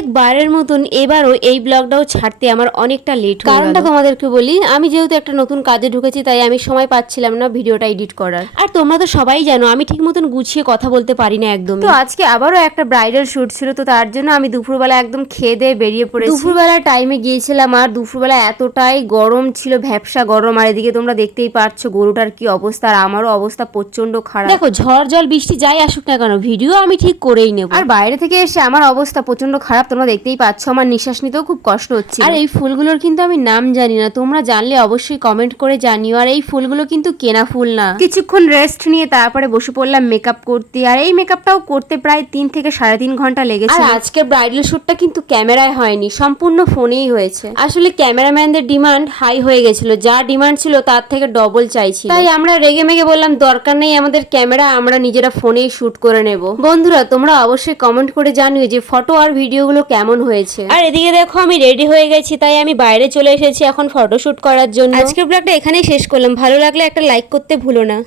প্রত্যেকবারের মতন এবারও এই ব্লগটাও ছাড়তে আমার অনেকটা লেট হয়ে গেল। কারণটা তোমাদেরকে বলি, আমি যেহেতু একটা নতুন কাজে ঢুকেছি তাই আমি সময় পাচ্ছিলাম না ভিডিওটা এডিট করার। আর তোমরা তো সবাই জানো আমি ঠিক মতন গুছিয়ে কথা বলতে পারি না একদম। তো আজকে আবারও একটা ব্রাইডাল শুট ছিল, তো তার জন্য আমি দুপুরবেলা একদম খেয়ে দিয়ে বেরিয়ে পড়েছি। দুপুরবেলা টাইমে গিয়েছিলাম আর দুপুরবেলা এতটাই গরম ছিল, ভ্যাপসা গরম। আর এদিকে তোমরা দেখতেই পারছো গরুটার কি অবস্থা, আর আমারও অবস্থা প্রচন্ড খারাপ। দেখো ঝড় জল বৃষ্টি যাই আসুক না কেন ভিডিও আমি ঠিক করেই নেব। আর বাইরে থেকে এসে আমার অবস্থা প্রচন্ড খারাপ, তোমরা দেখতেই পাচ্ছ আমার নিঃশ্বাস নিতেও খুব কষ্ট হচ্ছে। আর এই ফুলগুলোর কিন্তু আমি নাম জানি না, তোমরা জানলে অবশ্যই কমেন্ট করে জানিও। আর এই ফুলগুলো কিন্তু কেনা ফুল না। কিছুক্ষণ রেস্ট নিয়ে তারপরে বসে পড়লাম মেকআপ করতে। আর এই মেকআপটাও করতে প্রায় 3 থেকে 3.5 ঘন্টা লেগেছে। আর আজকের ব্রাইডাল শুটটা কিন্তু ক্যামেরায় হয়নি, সম্পূর্ণ ফোনেই হয়েছে। আসলে ক্যামেরাম্যানদের ডিমান্ড হাই হয়ে গেছিল, যা ডিমান্ড ছিল তার থেকে ডবল চাইছি, তাই আমরা রেগে মেগে বললাম দরকার নেই আমাদের ক্যামেরা, আমরা নিজেরা ফোনেই শুট করে নেব। বন্ধুরা তোমরা অবশ্যই কমেন্ট করে জানিও যে ফটো আর ভিডিওগুলো কেমন হয়েছে। আর এদিকে দেখো আমি রেডি হয়ে গেছি, তাই আমি বাইরে চলে এসেছি এখন ফটোশুট করার জন্য। আজকের ব্লগটা এখানেই শেষ করলাম, ভালো লাগলে একটা লাইক করতে ভুলো না।